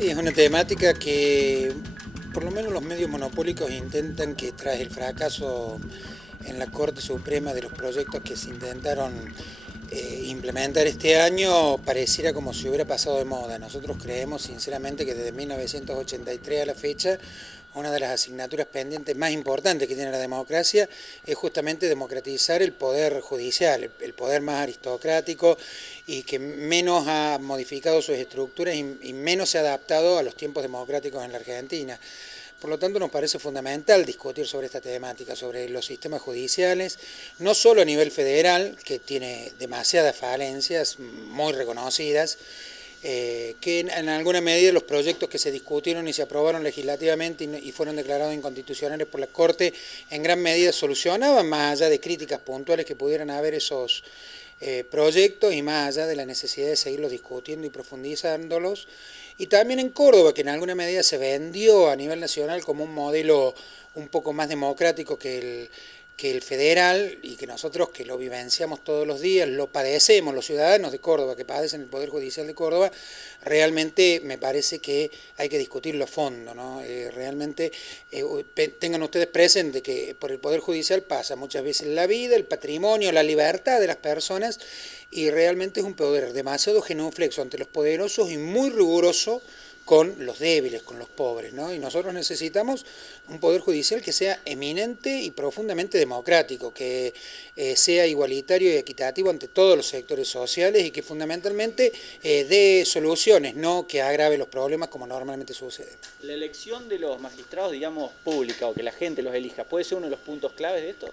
Sí, es una temática que por lo menos los medios monopólicos intentan que tras el fracaso en la Corte Suprema de los proyectos que se intentaron implementar este año, pareciera como si hubiera pasado de moda. Nosotros creemos sinceramente que desde 1983 a la fecha, una de las asignaturas pendientes más importantes que tiene la democracia es justamente democratizar el poder judicial, el poder más aristocrático y que menos ha modificado sus estructuras y menos se ha adaptado a los tiempos democráticos en la Argentina. Por lo tanto, nos parece fundamental discutir sobre esta temática, sobre los sistemas judiciales, no solo a nivel federal, que tiene demasiadas falencias muy reconocidas, que en alguna medida los proyectos que se discutieron y se aprobaron legislativamente y fueron declarados inconstitucionales por la Corte, en gran medida solucionaban, más allá de críticas puntuales que pudieran haber esos proyectos y más allá de la necesidad de seguirlos discutiendo y profundizándolos. Y también en Córdoba, que en alguna medida se vendió a nivel nacional como un modelo un poco más democrático que el federal y que nosotros que lo vivenciamos todos los días, lo padecemos, los ciudadanos de Córdoba que padecen el Poder Judicial de Córdoba, realmente me parece que hay que discutirlo a fondo, ¿no? Realmente tengan ustedes presente que por el Poder Judicial pasa muchas veces la vida, el patrimonio, la libertad de las personas y realmente es un poder demasiado genuflexo ante los poderosos y muy riguroso con los débiles, con los pobres, ¿no? Y nosotros necesitamos un poder judicial que sea eminente y profundamente democrático, que sea igualitario y equitativo ante todos los sectores sociales y que fundamentalmente dé soluciones, no que agrave los problemas como normalmente sucede. La elección de los magistrados, digamos, pública o que la gente los elija, ¿puede ser uno de los puntos claves de esto?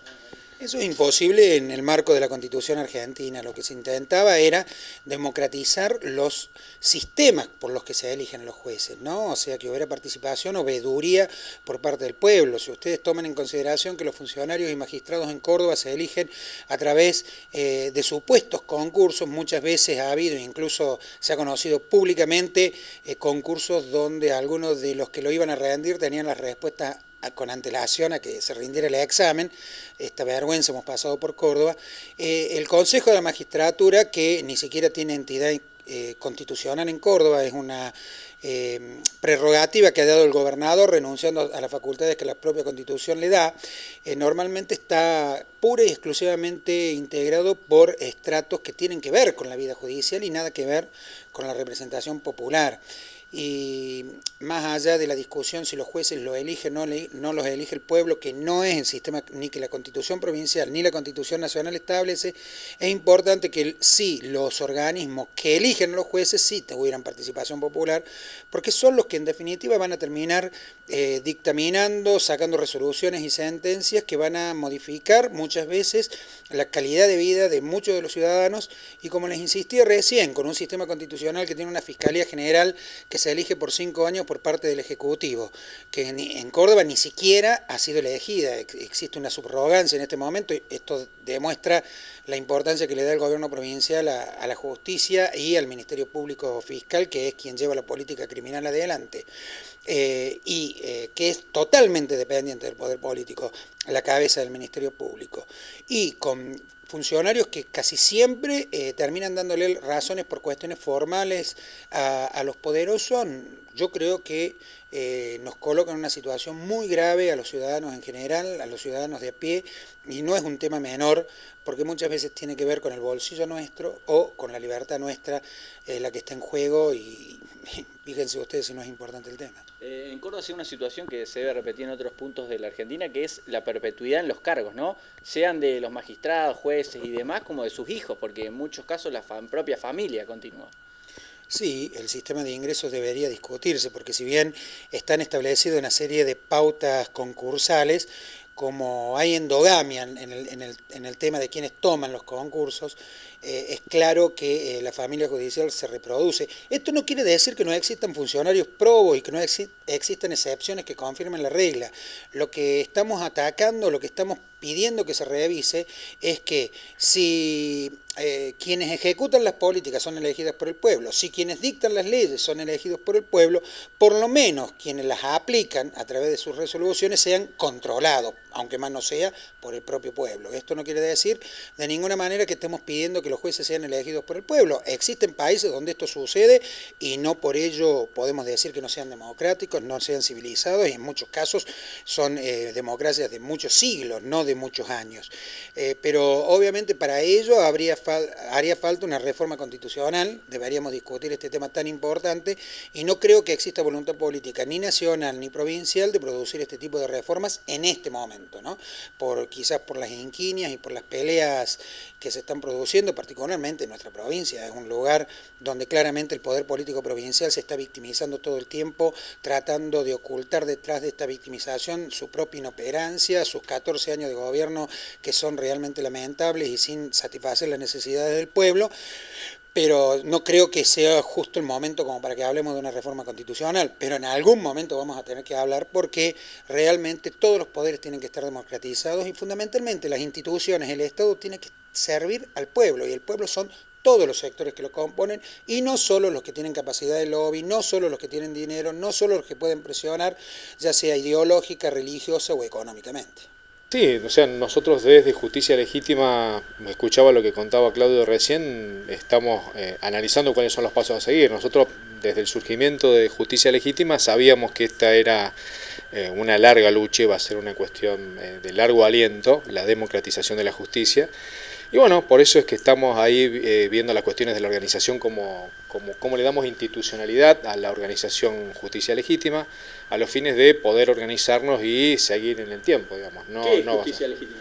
Eso es imposible en el marco de la Constitución argentina. Lo que se intentaba era democratizar los sistemas por los que se eligen los jueces, ¿no? O sea, que hubiera participación o veeduría por parte del pueblo. Si ustedes toman en consideración que los funcionarios y magistrados en Córdoba se eligen a través de supuestos concursos, muchas veces ha habido, incluso se ha conocido públicamente, concursos donde algunos de los que lo iban a rendir tenían las respuestas con antelación a que se rindiera el examen, esta vergüenza hemos pasado por Córdoba, el Consejo de la Magistratura, que ni siquiera tiene entidad constitucional en Córdoba, es una prerrogativa que ha dado el gobernador renunciando a las facultades que la propia Constitución le da, normalmente está pura y exclusivamente integrado por estratos que tienen que ver con la vida judicial y nada que ver con la representación popular. Y más allá de la discusión si los jueces los eligen o no los elige el pueblo, que no es el sistema ni que la Constitución provincial ni la Constitución nacional establece, es importante que sí los organismos que eligen a los jueces sí tuvieran participación popular, porque son los que en definitiva van a terminar dictaminando, sacando resoluciones y sentencias que van a modificar muchas veces la calidad de vida de muchos de los ciudadanos y, como les insistí recién, con un sistema constitucional que tiene una Fiscalía General que se elige por 5 años por parte del Ejecutivo, que en Córdoba ni siquiera ha sido elegida, existe una subrogancia en este momento, y esto demuestra la importancia que le da el gobierno provincial a la justicia y al Ministerio Público Fiscal, que es quien lleva la política criminal adelante, que es totalmente dependiente del poder político, la cabeza del Ministerio Público, y con funcionarios que casi siempre terminan dándole razones por cuestiones formales a los poderosos. Yo creo que nos coloca en una situación muy grave a los ciudadanos en general, a los ciudadanos de a pie, y no es un tema menor, porque muchas veces tiene que ver con el bolsillo nuestro o con la libertad nuestra, la que está en juego, y fíjense ustedes si no es importante el tema. En Córdoba hay una situación que se debe repetir en otros puntos de la Argentina, que es la perpetuidad en los cargos, ¿no? Sean de los magistrados, jueces y demás, como de sus hijos, porque en muchos casos la propia familia continúa. Sí, el sistema de ingresos debería discutirse, porque si bien están establecidas una serie de pautas concursales, como hay endogamia en el tema de quienes toman los concursos, es claro que la familia judicial se reproduce. Esto no quiere decir que no existan funcionarios probos y que no existan excepciones que confirmen la regla. Lo que estamos atacando, lo que estamos pidiendo que se revise es que si quienes ejecutan las políticas son elegidas por el pueblo, si quienes dictan las leyes son elegidos por el pueblo, por lo menos quienes las aplican a través de sus resoluciones sean controlados, aunque más no sea por el propio pueblo. Esto no quiere decir de ninguna manera que estemos pidiendo que los jueces sean elegidos por el pueblo. Existen países donde esto sucede y no por ello podemos decir que no sean democráticos, no sean civilizados, y en muchos casos son democracias de muchos siglos, no de muchos años. Pero obviamente para ello haría falta una reforma constitucional, deberíamos discutir este tema tan importante, y no creo que exista voluntad política ni nacional ni provincial de producir este tipo de reformas en este momento, ¿no? Quizás por las inquinias y por las peleas que se están produciendo, particularmente en nuestra provincia. Es un lugar donde claramente el poder político provincial se está victimizando todo el tiempo, tratando de ocultar detrás de esta victimización su propia inoperancia, sus 14 años de gobierno que son realmente lamentables y sin satisfacer las necesidades del pueblo. Pero no creo que sea justo el momento como para que hablemos de una reforma constitucional, pero en algún momento vamos a tener que hablar porque realmente todos los poderes tienen que estar democratizados y fundamentalmente las instituciones, el Estado tiene que servir al pueblo, y el pueblo son todos los sectores que lo componen y no solo los que tienen capacidad de lobby, no solo los que tienen dinero, no solo los que pueden presionar, ya sea ideológica, religiosa o económicamente. Sí, o sea, nosotros desde Justicia Legítima, me escuchaba lo que contaba Claudio recién, estamos analizando cuáles son los pasos a seguir. Nosotros desde el surgimiento de Justicia Legítima sabíamos que esta era una larga lucha, iba a ser una cuestión de largo aliento, la democratización de la justicia. Y bueno, por eso es que estamos ahí viendo las cuestiones de la organización, cómo le damos institucionalidad a la organización Justicia Legítima, a los fines de poder organizarnos y seguir en el tiempo, digamos. ¿Qué es Justicia Legítima?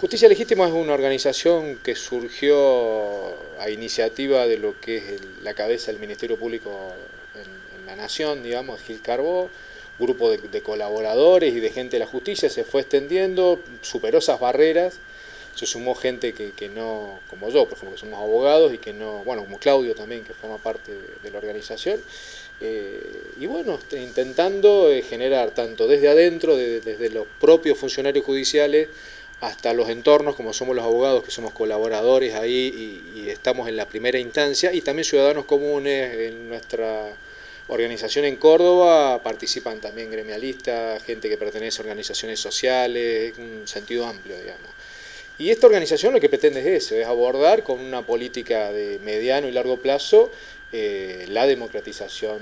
Justicia Legítima es una organización que surgió a iniciativa de lo que es la cabeza del Ministerio Público en la Nación, digamos, Gil Carbó, grupo de colaboradores y de gente de la justicia, se fue extendiendo, superó esas barreras. Se sumó gente que no, como yo, por ejemplo, que somos abogados y que no, bueno, como Claudio también, que forma parte de la organización, y bueno, intentando generar tanto desde adentro, desde los propios funcionarios judiciales, hasta los entornos, como somos los abogados, que somos colaboradores ahí y estamos en la primera instancia, y también ciudadanos comunes en nuestra organización en Córdoba, participan también gremialistas, gente que pertenece a organizaciones sociales, un sentido amplio, digamos. Y esta organización lo que pretende es eso, es abordar con una política de mediano y largo plazo la democratización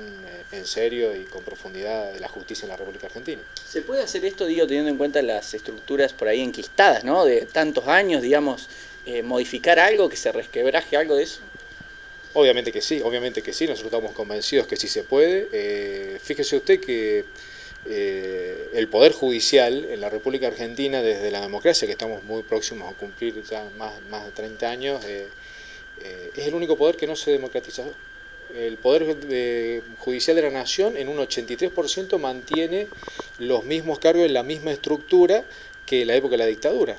en serio y con profundidad de la justicia en la República Argentina. ¿Se puede hacer esto, digo, teniendo en cuenta las estructuras por ahí enquistadas, ¿no? De tantos años, digamos, modificar algo, que se resquebraje algo de eso? Obviamente que sí, nosotros estamos convencidos que sí se puede. Fíjese usted que el Poder Judicial en la República Argentina, desde la democracia, que estamos muy próximos a cumplir ya más de 30 años, es el único poder que no se democratizó. El Poder Judicial de la Nación en un 83% mantiene los mismos cargos en la misma estructura que en la época de la dictadura,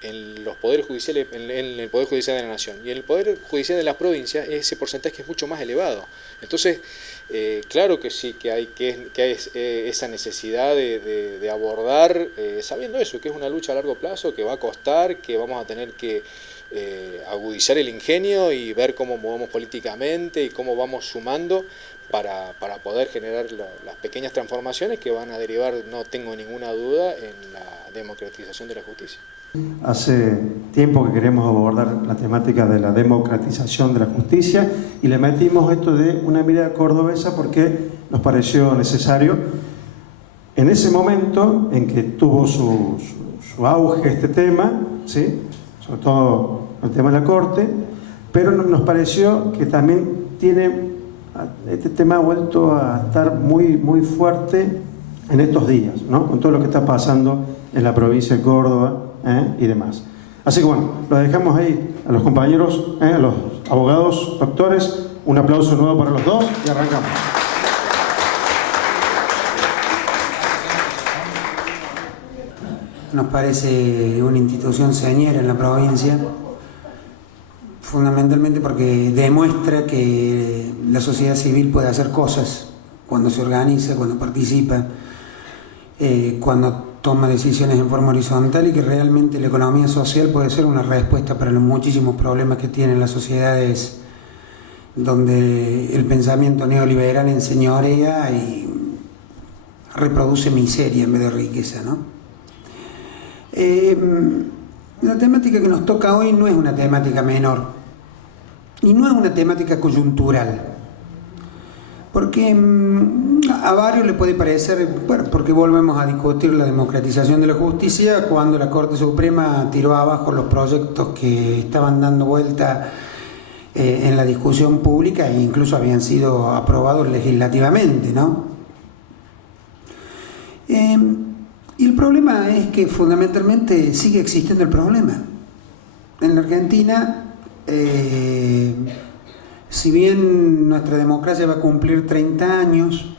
en los poderes judiciales, en el Poder Judicial de la Nación. Y en el Poder Judicial de las provincias ese porcentaje es mucho más elevado. Entonces, claro que sí, que hay esa necesidad de abordar, sabiendo eso, que es una lucha a largo plazo, que va a costar, que vamos a tener que agudizar el ingenio y ver cómo movemos políticamente y cómo vamos sumando para poder generar las pequeñas transformaciones que van a derivar, no tengo ninguna duda, en la democratización de la justicia. Hace tiempo que queremos abordar la temática de la democratización de la justicia y le metimos esto de una mirada cordobesa porque nos pareció necesario. En ese momento en que tuvo su auge este tema, ¿sí?, sobre todo el tema de la Corte, pero nos pareció que también este tema ha vuelto a estar muy fuerte en estos días, ¿no?, con todo lo que está pasando en la provincia de Córdoba y demás. Así que bueno, lo dejamos ahí a los compañeros, a los abogados, doctores, un aplauso nuevo para los dos y arrancamos. Nos parece una institución señera en la provincia, fundamentalmente porque demuestra que la sociedad civil puede hacer cosas cuando se organiza, cuando participa, cuando toma decisiones en forma horizontal y que realmente la economía social puede ser una respuesta para los muchísimos problemas que tienen las sociedades donde el pensamiento neoliberal enseñorea y reproduce miseria en vez de riqueza, ¿no? La temática que nos toca hoy no es una temática menor y no es una temática coyuntural, porque a varios le puede parecer, bueno, porque volvemos a discutir la democratización de la justicia cuando la Corte Suprema tiró abajo los proyectos que estaban dando vuelta en la discusión pública e incluso habían sido aprobados legislativamente, ¿no? Y el problema es que fundamentalmente sigue existiendo el problema. En la Argentina, si bien nuestra democracia va a cumplir 30 años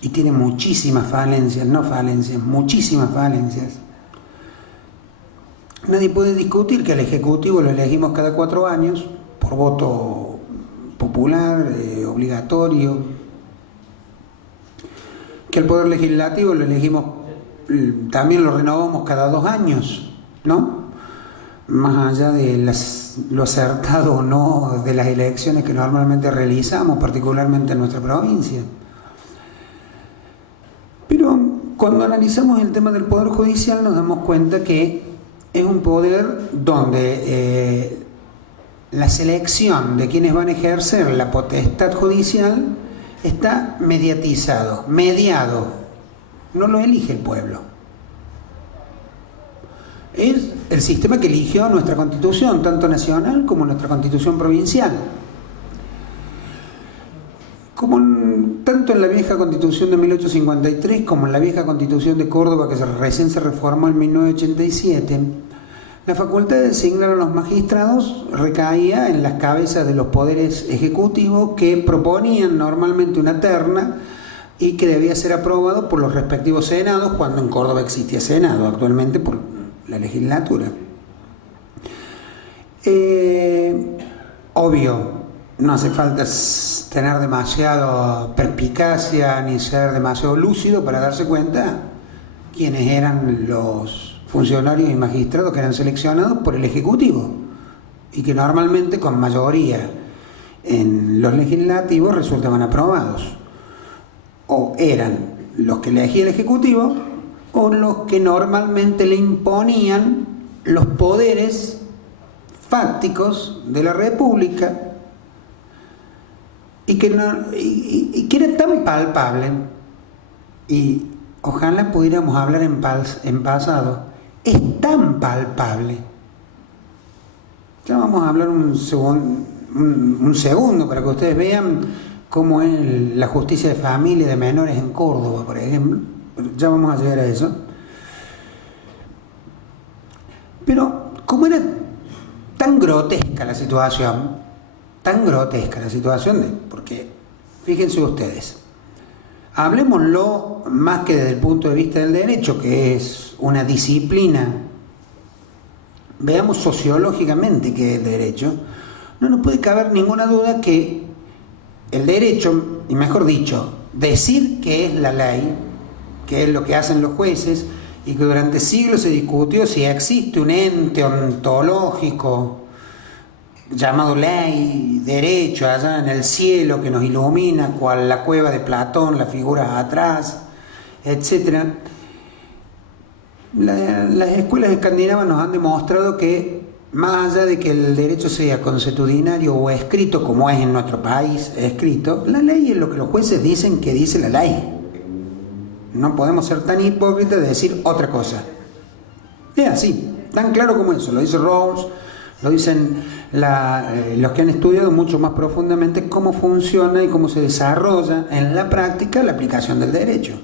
y tiene muchísimas falencias, no falencias, muchísimas falencias, nadie puede discutir que al Ejecutivo lo elegimos cada 4 años por voto popular, obligatorio, que el Poder Legislativo lo elegimos, también lo renovamos cada 2 años, ¿no? Más allá de lo acertado o no de las elecciones que normalmente realizamos, particularmente en nuestra provincia. Pero cuando analizamos el tema del Poder Judicial nos damos cuenta que es un poder donde la selección de quienes van a ejercer la potestad judicial está mediatizado, mediado, no lo elige el pueblo. Es el sistema que eligió nuestra Constitución, tanto nacional como nuestra Constitución provincial. Tanto en la vieja Constitución de 1853 como en la vieja Constitución de Córdoba, que recién se reformó en 1987, la facultad de designar a los magistrados recaía en las cabezas de los poderes ejecutivos que proponían normalmente una terna y que debía ser aprobado por los respectivos senados, cuando en Córdoba existía senado, actualmente por la legislatura. Obvio, no hace falta tener demasiada perspicacia ni ser demasiado lúcido para darse cuenta quiénes eran los funcionarios y magistrados que eran seleccionados por el Ejecutivo y que normalmente con mayoría en los legislativos resultaban aprobados. O eran los que elegía el Ejecutivo o los que normalmente le imponían los poderes fácticos de la República y que era tan palpable, y ojalá pudiéramos hablar en pasado, es tan palpable. Ya vamos a hablar un segundo para que ustedes vean cómo es la justicia de familia de menores en Córdoba, por ejemplo. Ya vamos a llegar a eso. Pero como era tan grotesca la situación, porque fíjense ustedes, hablemoslo más que desde el punto de vista del derecho, que es una disciplina, veamos sociológicamente qué es el derecho. No nos puede caber ninguna duda que el derecho, y mejor dicho, decir que es la ley, que es lo que hacen los jueces, y que durante siglos se discutió si existe un ente ontológico llamado ley, derecho, allá en el cielo que nos ilumina, cual la cueva de Platón, las figuras atrás, etc. Las escuelas escandinavas nos han demostrado que más allá de que el derecho sea consuetudinario o escrito, como es en nuestro país escrito, la ley es lo que los jueces dicen que dice la ley. No podemos ser tan hipócritas de decir otra cosa. Es así, tan claro como eso. Lo dice Rawls, lo dicen los que han estudiado mucho más profundamente cómo funciona y cómo se desarrolla en la práctica la aplicación del derecho.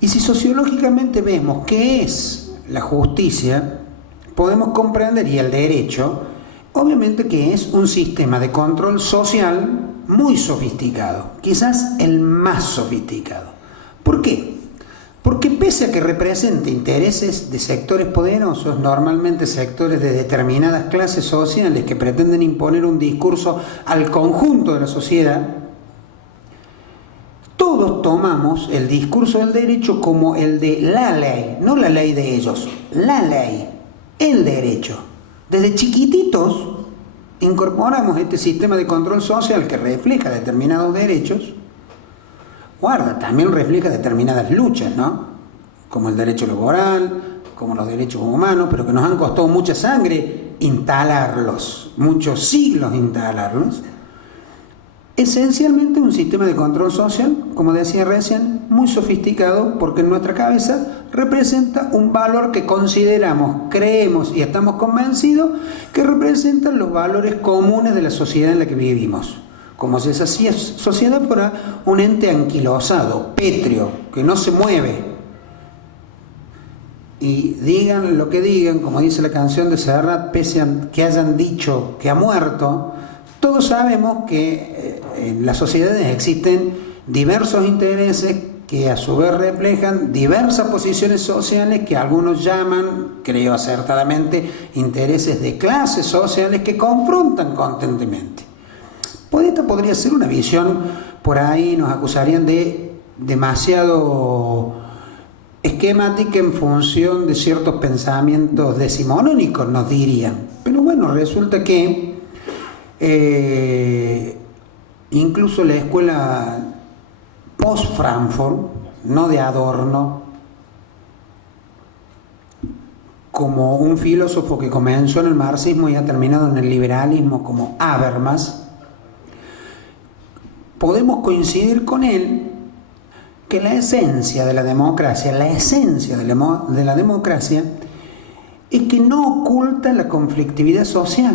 Y si sociológicamente vemos qué es la justicia, podemos comprender, y el derecho, obviamente que es un sistema de control social muy sofisticado, quizás el más sofisticado. ¿Por qué? Porque pese a que represente intereses de sectores poderosos, normalmente sectores de determinadas clases sociales que pretenden imponer un discurso al conjunto de la sociedad, todo todos tomamos el discurso del derecho como el de la ley, no la ley de ellos, la ley, el derecho. Desde chiquititos incorporamos este sistema de control social que refleja determinados derechos. Guarda, también refleja determinadas luchas, ¿no? Como el derecho laboral, como los derechos humanos, pero que nos han costado mucha sangre instalarlos, muchos siglos instalarlos. Esencialmente un sistema de control social, como decía recién, muy sofisticado, porque en nuestra cabeza representa un valor que consideramos, creemos y estamos convencidos que representan los valores comunes de la sociedad en la que vivimos. Como si esa sociedad fuera un ente anquilosado, pétreo, que no se mueve. Y digan lo que digan, como dice la canción de Serrat, pese a que hayan dicho que ha muerto, todos sabemos que en las sociedades existen diversos intereses que a su vez reflejan diversas posiciones sociales que algunos llaman, creo acertadamente, intereses de clases sociales que confrontan constantemente. Esta podría ser una visión, por ahí nos acusarían de demasiado esquemática en función de ciertos pensamientos decimonónicos, nos dirían. Pero bueno, resulta que incluso la escuela post-Frankfurt, no de Adorno, como un filósofo que comenzó en el marxismo y ha terminado en el liberalismo como Habermas, podemos coincidir con él que la esencia de la democracia, es que no oculta la conflictividad social,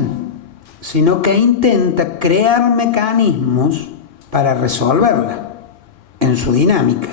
sino que intenta crear mecanismos para resolverla en su dinámica.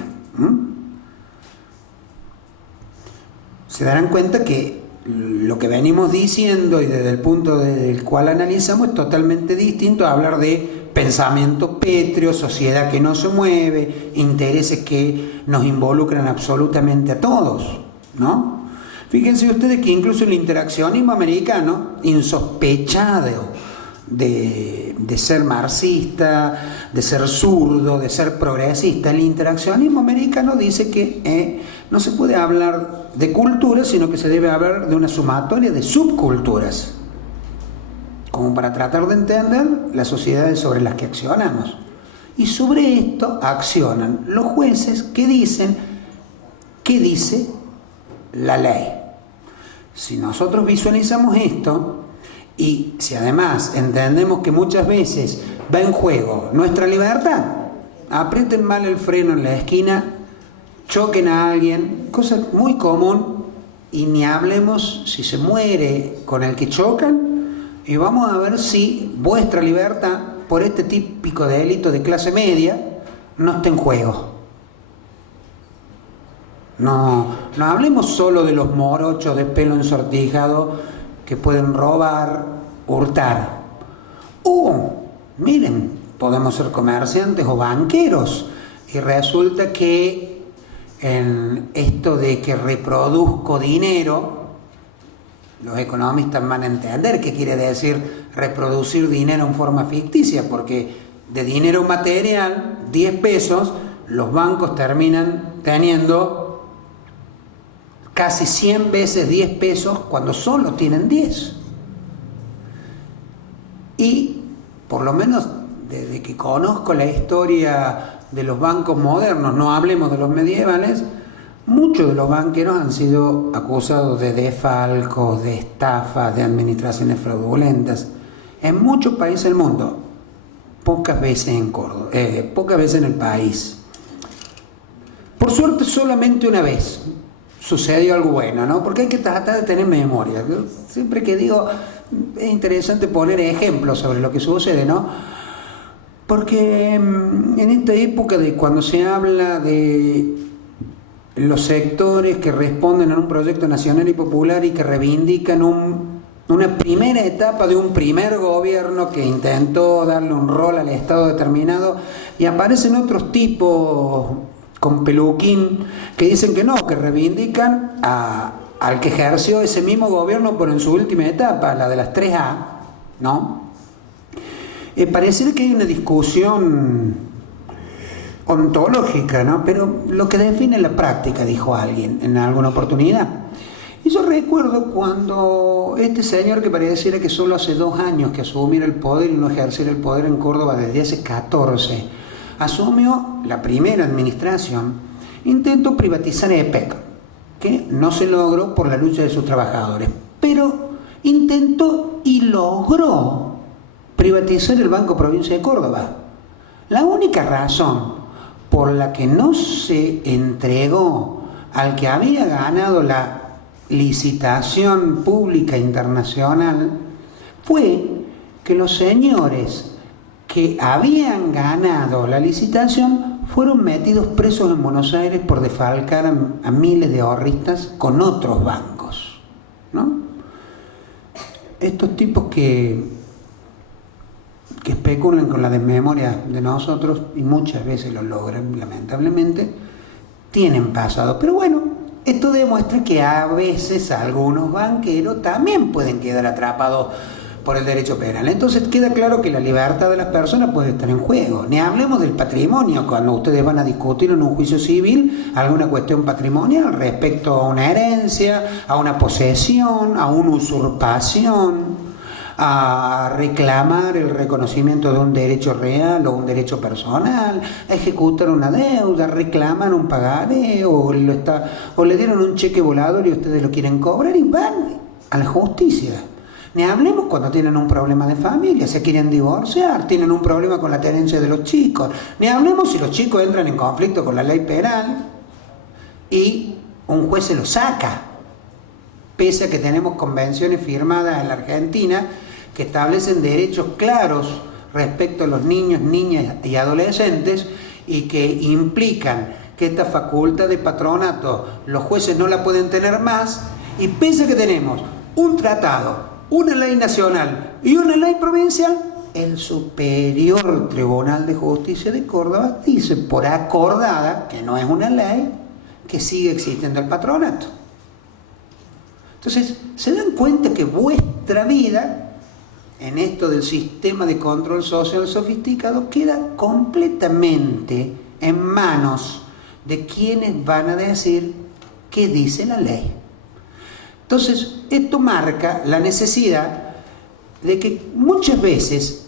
Se darán cuenta que lo que venimos diciendo y desde el punto del cual analizamos es totalmente distinto a hablar de pensamiento pétreo, sociedad que no se mueve, intereses que nos involucran absolutamente a todos, ¿no? Fíjense ustedes que incluso el interaccionismo americano, insospechado de ser marxista, de ser zurdo, de ser progresista, el interaccionismo americano dice que no se puede hablar de cultura, sino que se debe hablar de una sumatoria de subculturas, como para tratar de entender las sociedades sobre las que accionamos. Y sobre esto accionan los jueces que dicen qué dice la ley. Si nosotros visualizamos esto, y si además entendemos que muchas veces va en juego nuestra libertad, aprieten mal el freno en la esquina, choquen a alguien, cosa muy común, y ni hablemos si se muere con el que chocan, y vamos a ver si vuestra libertad por este típico delito de clase media no está en juego. No hablemos solo de los morochos de pelo ensortijado que pueden robar, hurtar. Miren, podemos ser comerciantes o banqueros, y resulta que en esto de que reproduzco dinero, los economistas van a entender qué quiere decir reproducir dinero en forma ficticia, porque de dinero material, 10 pesos, los bancos terminan teniendo casi 100 veces 10 pesos cuando solo tienen 10. Y por lo menos desde que conozco la historia de los bancos modernos, no hablemos de los medievales, muchos de los banqueros han sido acusados de desfalcos, de estafas, de administraciones fraudulentas en muchos países del mundo, pocas veces en Córdoba, pocas veces en el país. Por suerte solamente una vez sucedió algo bueno, ¿no? Porque hay que tratar de tener memoria. Siempre que digo, es interesante poner ejemplos sobre lo que sucede, ¿no? Porque en esta época de cuando se habla de los sectores que responden a un proyecto nacional y popular y que reivindican una primera etapa de un primer gobierno que intentó darle un rol al Estado determinado, y aparecen otros tipos con peluquín que dicen que no, que reivindican al que ejerció ese mismo gobierno pero en su última etapa, la de las 3A, ¿no? Parece que hay una discusión ontológica, ¿no? Pero lo que define la práctica, dijo alguien en alguna oportunidad. Y yo recuerdo cuando este señor, que pareciera que solo hace 2 años que asumiera el poder y no ejercer el poder en Córdoba desde hace 14, asumió la primera administración, intentó privatizar EPEC, que no se logró por la lucha de sus trabajadores, pero intentó y logró privatizar el Banco Provincia de Córdoba. La única razón por la que no se entregó al que había ganado la licitación pública internacional fue que los señores que habían ganado la licitación fueron metidos presos en Buenos Aires por defalcar a miles de ahorristas con otros bancos, ¿no? Estos tipos que especulan con la desmemoria de nosotros, y muchas veces lo logran, lamentablemente, tienen pasado. Pero bueno, esto demuestra que a veces algunos banqueros también pueden quedar atrapados por el derecho penal. Entonces queda claro que la libertad de las personas puede estar en juego. Ni hablemos del patrimonio, cuando ustedes van a discutir en un juicio civil alguna cuestión patrimonial respecto a una herencia, a una posesión, a una usurpación, a reclamar el reconocimiento de un derecho real o un derecho personal, a ejecutar una deuda, reclaman un pagaré o le dieron un cheque volador y ustedes lo quieren cobrar y van a la justicia. Ni hablemos cuando tienen un problema de familia, se quieren divorciar, tienen un problema con la tenencia de los chicos. Ni hablemos si los chicos entran en conflicto con la ley penal y un juez se los saca, pese a que tenemos convenciones firmadas en la Argentina que establecen derechos claros respecto a los niños, niñas y adolescentes y que implican que esta facultad de patronato los jueces no la pueden tener más, y pese a que tenemos un tratado, una ley nacional y una ley provincial, el Superior Tribunal de Justicia de Córdoba dice por acordada, que no es una ley, que sigue existiendo el patronato. Entonces, se dan cuenta que vuestra vida en esto del sistema de control social sofisticado queda completamente en manos de quienes van a decir qué dice la ley. Entonces, esto marca la necesidad de que muchas veces,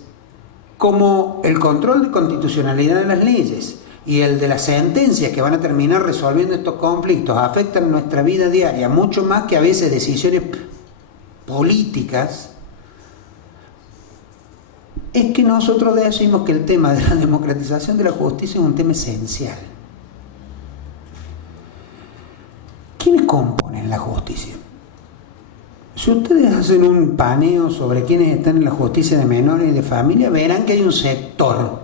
como el control de constitucionalidad de las leyes y el de las sentencias que van a terminar resolviendo estos conflictos afectan nuestra vida diaria, mucho más que a veces decisiones políticas, es que nosotros decimos que el tema de la democratización de la justicia es un tema esencial. ¿Quiénes componen la justicia? Si ustedes hacen un paneo sobre quienes están en la justicia de menores y de familia, verán que hay un sector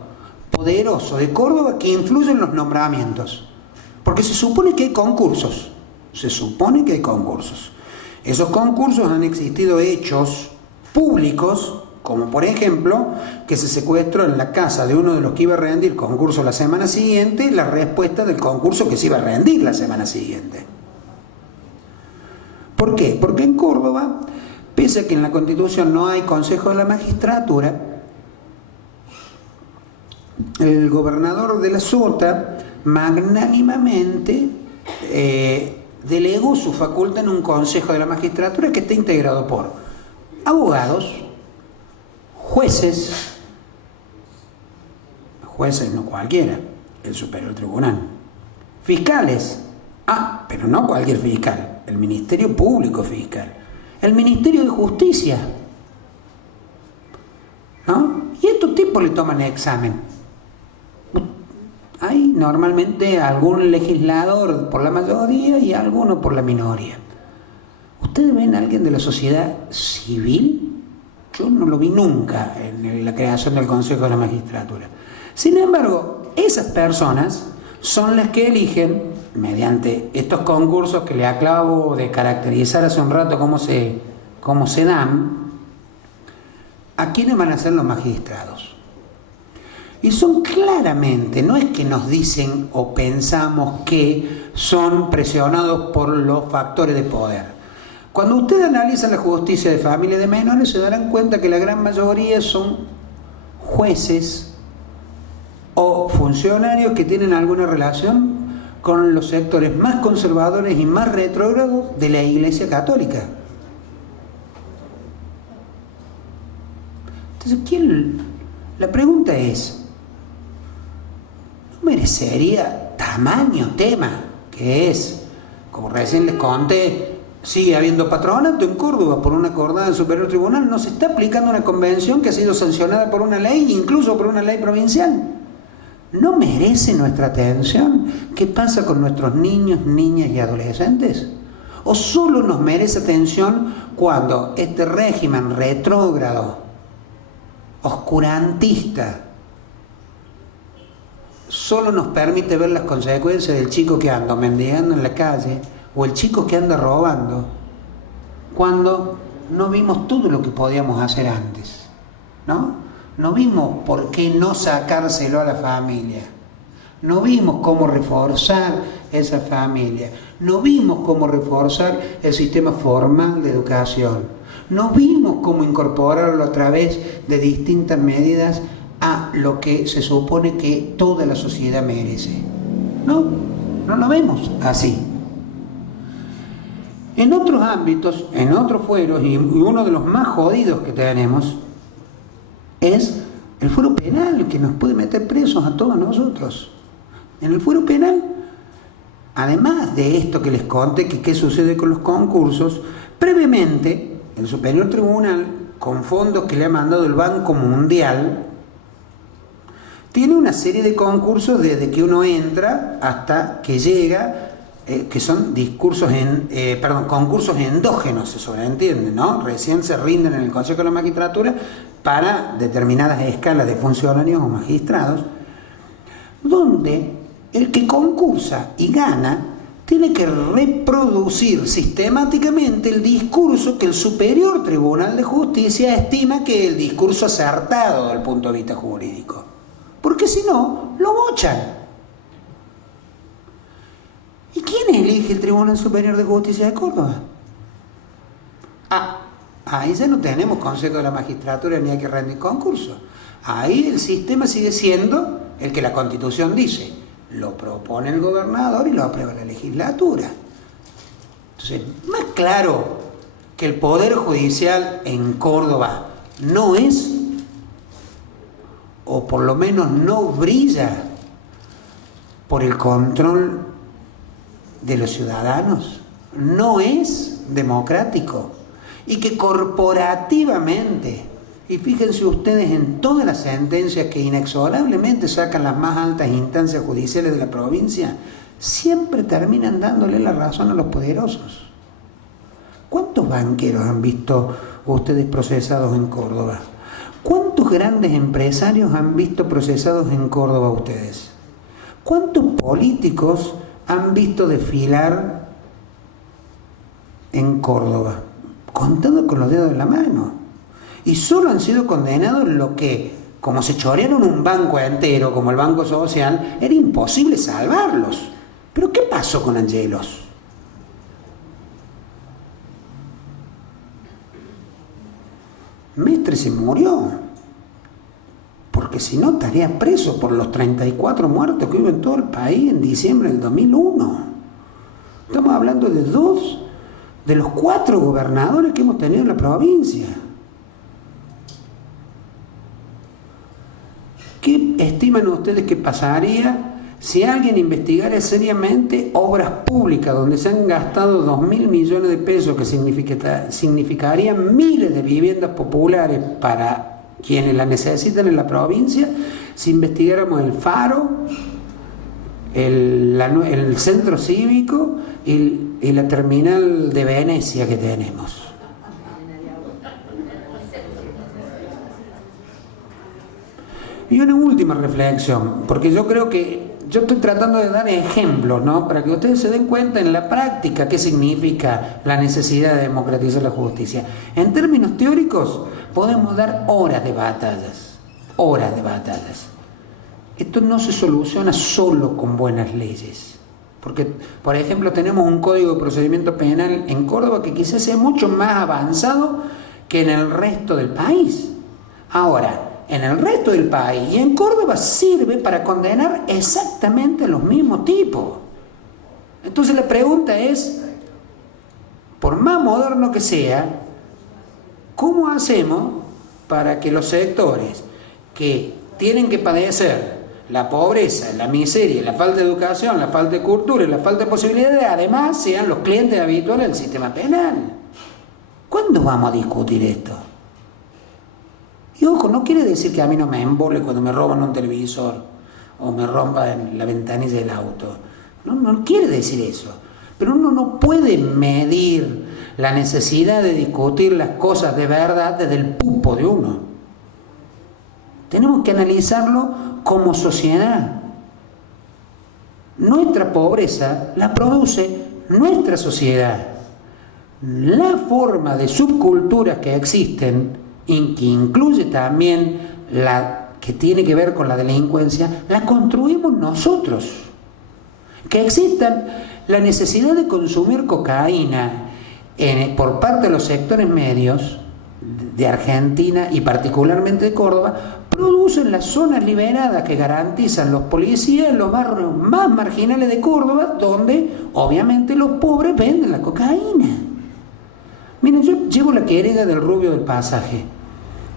poderoso de Córdoba que influye en los nombramientos. Porque se supone que hay concursos. Esos concursos han existido hechos públicos, como por ejemplo que se secuestró en la casa de uno de los que iba a rendir concurso la semana siguiente la respuesta del concurso que se iba a rendir la semana siguiente. ¿Por qué? Porque en Córdoba, pese a que en la Constitución no hay Consejo de la Magistratura, el gobernador de la Sota magnánimamente delegó su facultad en un Consejo de la Magistratura que está integrado por abogados, jueces no cualquiera, el Superior Tribunal, fiscales, pero no cualquier fiscal, el Ministerio Público Fiscal, el Ministerio de Justicia, ¿no? Y estos tipos le toman el examen. Hay normalmente algún legislador por la mayoría y alguno por la minoría. ¿Ustedes ven a alguien de la sociedad civil? Yo no lo vi nunca en la creación del Consejo de la Magistratura. Sin embargo, esas personas son las que eligen, mediante estos concursos que le acabo de caracterizar hace un rato cómo se dan, a quiénes van a ser los magistrados. Y son claramente, no es que nos dicen o pensamos que son presionados por los factores de poder. Cuando ustedes analizan la justicia de familia de menores, se darán cuenta que la gran mayoría son jueces o funcionarios que tienen alguna relación con los sectores más conservadores y más retrógrados de la Iglesia Católica. Entonces, la pregunta es, ¿no merecería tamaño tema que es, como recién les conté, sigue habiendo patronato en Córdoba por una acordada del Superior Tribunal, no se está aplicando una convención que ha sido sancionada por una ley, incluso por una ley provincial? ¿No merece nuestra atención qué pasa con nuestros niños, niñas y adolescentes? ¿O solo nos merece atención cuando este régimen retrógrado, oscurantista, solo nos permite ver las consecuencias del chico que anda mendigando en la calle o el chico que anda robando, cuando no vimos todo lo que podíamos hacer antes, ¿no? No vimos por qué no sacárselo a la familia, no vimos cómo reforzar esa familia, no vimos cómo reforzar el sistema formal de educación, no vimos cómo incorporarlo a través de distintas medidas a lo que se supone que toda la sociedad merece. No lo vemos así. En otros ámbitos, en otros fueros, y uno de los más jodidos que tenemos es el fuero penal, que nos puede meter presos a todos nosotros. En el fuero penal, además de esto que les conté, que qué sucede con los concursos, previamente el Superior Tribunal, con fondos que le ha mandado el Banco Mundial, tiene una serie de concursos desde que uno entra hasta que llega, que son concursos endógenos, se sobreentiende, ¿no? Recién se rinden en el Consejo de la Magistratura para determinadas escalas de funcionarios o magistrados, donde el que concursa y gana tiene que reproducir sistemáticamente el discurso que el Superior Tribunal de Justicia estima que es el discurso acertado desde el punto de vista jurídico. Porque si no, lo bochan. ¿Y quién elige el Tribunal Superior de Justicia de Córdoba? Ahí ya no tenemos Consejo de la Magistratura ni hay que rendir concurso. Ahí el sistema sigue siendo el que la Constitución dice. Lo propone el gobernador y lo aprueba la legislatura. Entonces, más claro que el Poder Judicial en Córdoba no es, o por lo menos no brilla por el control de los ciudadanos, no es democrático, y que corporativamente, y fíjense ustedes en todas las sentencias que inexorablemente sacan las más altas instancias judiciales de la provincia, siempre terminan dándole la razón a los poderosos. ¿Cuántos banqueros han visto ustedes procesados en Córdoba? ¿Cuántos grandes empresarios han visto procesados en Córdoba ustedes? ¿Cuántos políticos han visto desfilar en Córdoba? Contando con los dedos de la mano. Y solo han sido condenados lo que, como se chorearon un banco entero, como el Banco Social, era imposible salvarlos. ¿Pero qué pasó con Angelos? Mestre se murió. Porque si no estaría preso por los 34 muertos que hubo en todo el país en diciembre del 2001. Estamos hablando de 2 de los 4 gobernadores que hemos tenido en la provincia. ¿Qué estiman ustedes que pasaría si alguien investigara seriamente obras públicas donde se han gastado 2.000 millones de pesos, que significarían miles de viviendas populares para quienes la necesitan en la provincia, si investigáramos el Faro, el centro cívico y la terminal de Venecia que tenemos? Y una última reflexión, porque yo creo que yo estoy tratando de dar ejemplos, ¿no? Para que ustedes se den cuenta en la práctica qué significa la necesidad de democratizar la justicia. En términos teóricos, podemos dar horas de batallas. Esto no se soluciona solo con buenas leyes. Porque, por ejemplo, tenemos un código de procedimiento penal en Córdoba que quizás sea mucho más avanzado que en el resto del país. Ahora, en el resto del país y en Córdoba sirve para condenar exactamente los mismos tipos. Entonces la pregunta es, por más moderno que sea, ¿cómo hacemos para que los sectores que tienen que padecer la pobreza, la miseria, la falta de educación, la falta de cultura y la falta de posibilidades, además sean los clientes habituales del sistema penal? ¿Cuándo vamos a discutir esto? Y ojo, no quiere decir que a mí no me embole cuando me roban un televisor o me rompan la ventanilla del auto. No quiere decir eso. Pero uno no puede medir la necesidad de discutir las cosas de verdad desde el pupo de uno. Tenemos que analizarlo como sociedad. Nuestra pobreza la produce nuestra sociedad. La forma de subculturas que existen, que incluye también la que tiene que ver con la delincuencia, la construimos nosotros. Que existan la necesidad de consumir cocaína por parte de los sectores medios de Argentina y particularmente de Córdoba, producen las zonas liberadas que garantizan los policías en los barrios más marginales de Córdoba, donde obviamente los pobres venden la cocaína. Miren, yo llevo la querella del Rubio del Pasaje,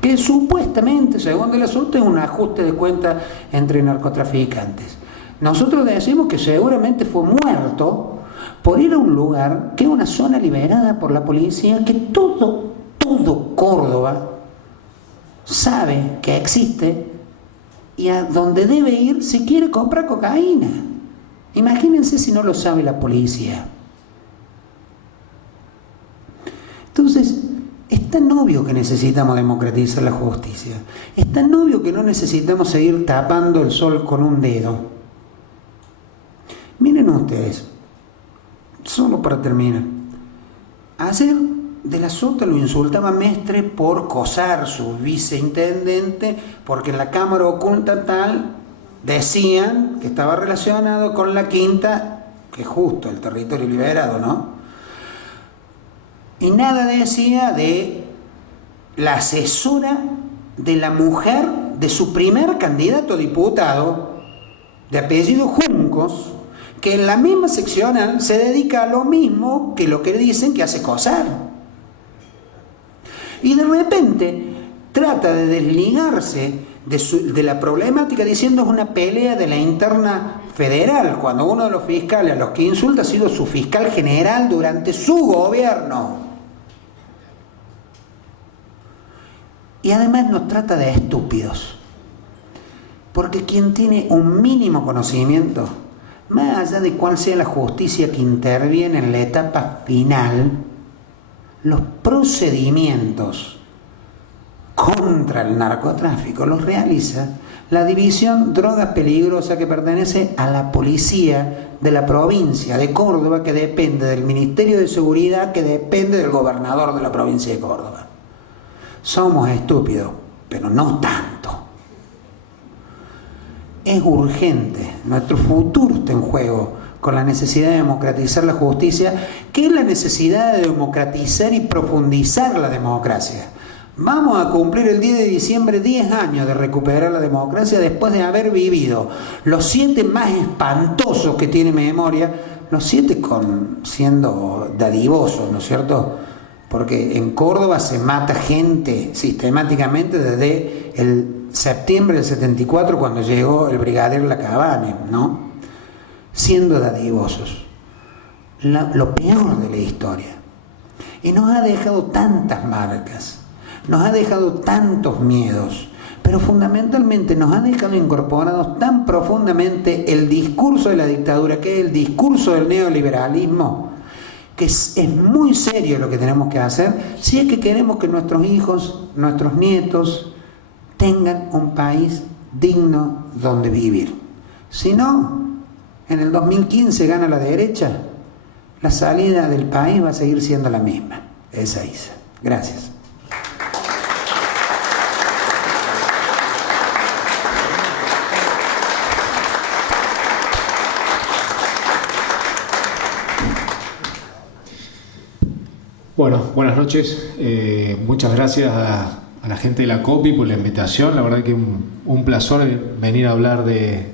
que supuestamente, según el asunto, es un ajuste de cuenta entre narcotraficantes. Nosotros decimos que seguramente fue muerto por ir a un lugar que es una zona liberada por la policía, que todo Córdoba sabe que existe y a donde debe ir si quiere comprar cocaína. Imagínense si no lo sabe la policía. Entonces, es tan obvio que necesitamos democratizar la justicia. Es tan obvio que no necesitamos seguir tapando el sol con un dedo. Miren ustedes, solo para terminar. Ayer De la Sota lo insultaba Mestre por cosar su viceintendente, porque en la Cámara Oculta tal decían que estaba relacionado con la quinta, que es justo el territorio liberado, ¿no? Y nada decía de la asesora de la mujer de su primer candidato a diputado, de apellido Juncos, que en la misma seccional se dedica a lo mismo que lo que dicen que hace cosar. Y de repente trata de desligarse de la problemática diciendo es una pelea de la interna federal, cuando uno de los fiscales a los que insulta ha sido su fiscal general durante su gobierno. Y además nos trata de estúpidos, porque quien tiene un mínimo conocimiento, más allá de cuál sea la justicia que interviene en la etapa final, los procedimientos contra el narcotráfico los realiza la División Drogas Peligrosas, que pertenece a la policía de la provincia de Córdoba, que depende del Ministerio de Seguridad, que depende del gobernador de la provincia de Córdoba. Somos estúpidos, pero no tanto. Es urgente, nuestro futuro está en juego con la necesidad de democratizar la justicia, que es la necesidad de democratizar y profundizar la democracia. Vamos a cumplir el 10 de diciembre 10 años de recuperar la democracia después de haber vivido los 7 más espantosos que tiene memoria, los 7 siendo dadivosos, ¿no es cierto? Porque en Córdoba se mata gente sistemáticamente desde el septiembre del 74, cuando llegó el brigadier Lacabane, ¿no? Siendo dadivosos. Lo peor de la historia. Y nos ha dejado tantas marcas, nos ha dejado tantos miedos, pero fundamentalmente nos ha dejado incorporados tan profundamente el discurso de la dictadura, que es el discurso del neoliberalismo, que es muy serio lo que tenemos que hacer si es que queremos que nuestros hijos, nuestros nietos tengan un país digno donde vivir. Si no, en el 2015 gana la derecha, la salida del país va a seguir siendo la misma. Esa es. Gracias. Bueno, buenas noches. Muchas gracias la gente de la COPI por la invitación. La verdad que un placer venir a hablar de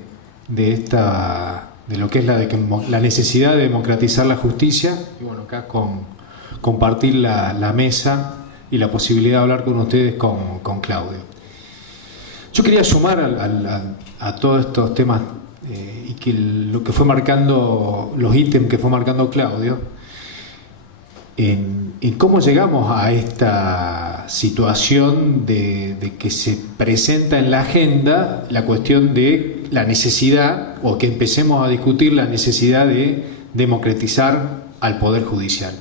lo que es la necesidad de democratizar la justicia. Y bueno, acá compartir la mesa y la posibilidad de hablar con ustedes con Claudio. Yo quería sumar a todos estos temas y que lo que fue marcando, los ítems que fue marcando Claudio, en cómo llegamos a esta situación de que se presenta en la agenda la cuestión de la necesidad, o que empecemos a discutir la necesidad de democratizar al Poder Judicial.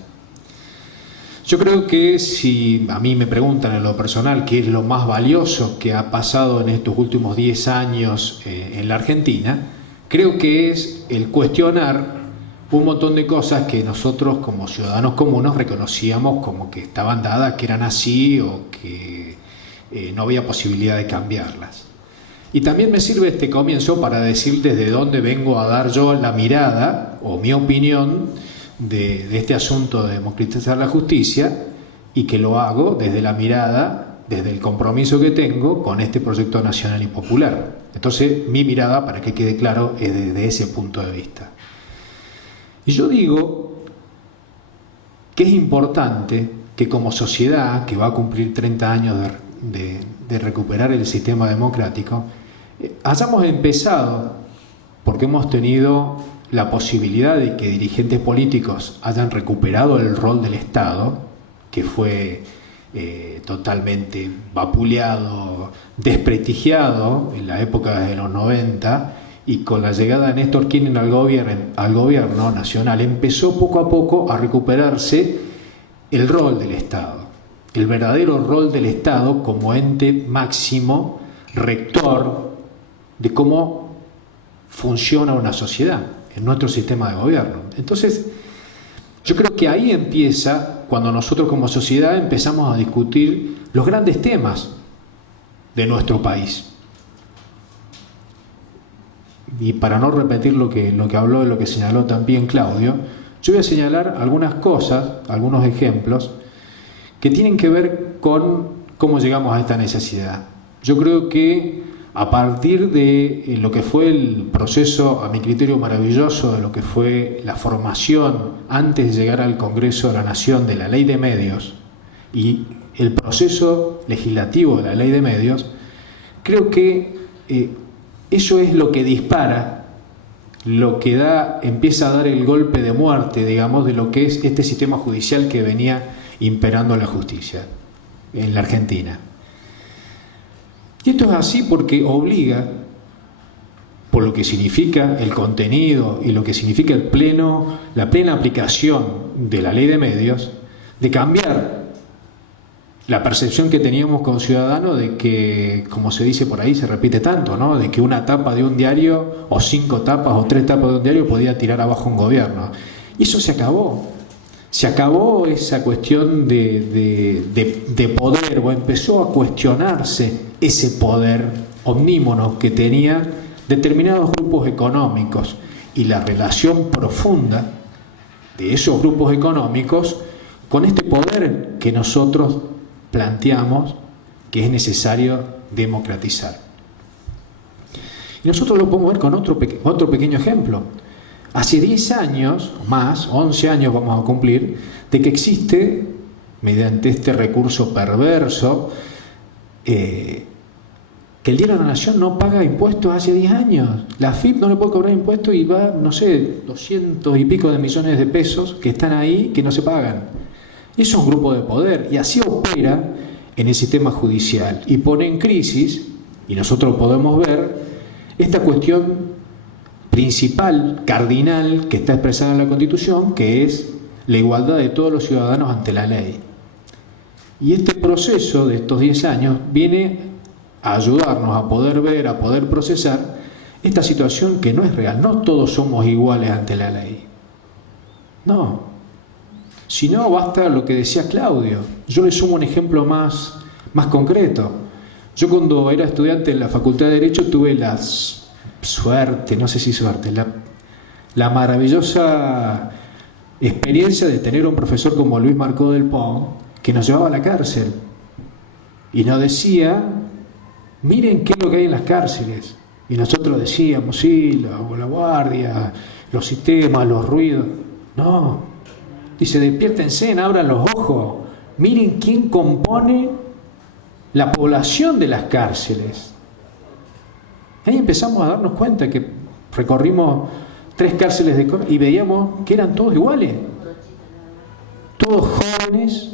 Yo creo que si a mí me preguntan en lo personal qué es lo más valioso que ha pasado en estos últimos 10 años en la Argentina, creo que es el cuestionar un montón de cosas que nosotros como ciudadanos comunes reconocíamos como que estaban dadas, que eran así o que no había posibilidad de cambiarlas. Y también me sirve este comienzo para decir desde dónde vengo a dar yo la mirada o mi opinión de este asunto de democratizar la justicia, y que lo hago desde la mirada, desde el compromiso que tengo con este proyecto nacional y popular. Entonces mi mirada, para que quede claro, es desde ese punto de vista. Y yo digo que es importante que como sociedad, que va a cumplir 30 años de recuperar el sistema democrático, hayamos empezado, porque hemos tenido la posibilidad de que dirigentes políticos hayan recuperado el rol del Estado, que fue totalmente vapuleado, desprestigiado en la época de los 90, y con la llegada de Néstor Kirchner al gobierno nacional empezó poco a poco a recuperarse el rol del Estado, el verdadero rol del Estado como ente máximo, rector de cómo funciona una sociedad en nuestro sistema de gobierno. Entonces, yo creo que ahí empieza cuando nosotros como sociedad empezamos a discutir los grandes temas de nuestro país. Y para no repetir lo que habló y lo que señaló también Claudio, yo voy a señalar algunas cosas, algunos ejemplos que tienen que ver con cómo llegamos a esta necesidad. Yo creo que a partir de lo que fue el proceso, a mi criterio maravilloso, de lo que fue la formación antes de llegar al Congreso de la Nación de la Ley de Medios y el proceso legislativo de la Ley de Medios, creo que eso es lo que dispara, lo que empieza a dar el golpe de muerte, digamos, de lo que es este sistema judicial que venía imperando la justicia en la Argentina. Y esto es así porque obliga, por lo que significa el contenido y lo que significa la plena aplicación de la Ley de Medios, de cambiar la percepción que teníamos como ciudadanos de que, como se dice por ahí, se repite tanto, ¿no?, de que una tapa de un diario, o 5 tapas o 3 tapas de un diario podía tirar abajo un gobierno. Y eso se acabó. Se acabó esa cuestión de poder, o empezó a cuestionarse ese poder omnímono que tenían determinados grupos económicos y la relación profunda de esos grupos económicos con este poder que nosotros planteamos que es necesario democratizar. Y nosotros lo podemos ver con otro pequeño ejemplo. Hace 10 años, más, 11 años vamos a cumplir, de que existe, mediante este recurso perverso, que el Diario de la Nación no paga impuestos hace 10 años. La AFIP no le puede cobrar impuestos y va, no sé, 200 y pico de millones de pesos que están ahí que no se pagan. Y eso es un grupo de poder, y así opera en el sistema judicial y pone en crisis, y nosotros podemos ver, esta cuestión principal, cardinal, que está expresada en la Constitución, que es la igualdad de todos los ciudadanos ante la ley. Y este proceso de estos 10 años viene a ayudarnos a poder ver, a poder procesar esta situación que no es real. No todos somos iguales ante la ley. No. Si no, basta lo que decía Claudio. Yo le sumo un ejemplo más concreto. Yo cuando era estudiante en la Facultad de Derecho tuve la suerte, no sé si suerte, la maravillosa experiencia de tener un profesor como Luis Marcó del Pont, que nos llevaba a la cárcel. y nos decía, miren qué es lo que hay en las cárceles. Y nosotros decíamos, sí, la guardia, los sistemas, los ruidos. No, dice, despiértense, abran los ojos, miren quién compone la población de las cárceles. Ahí empezamos a darnos cuenta que recorrimos 3 cárceles de Córdoba y veíamos que eran todos iguales, todos jóvenes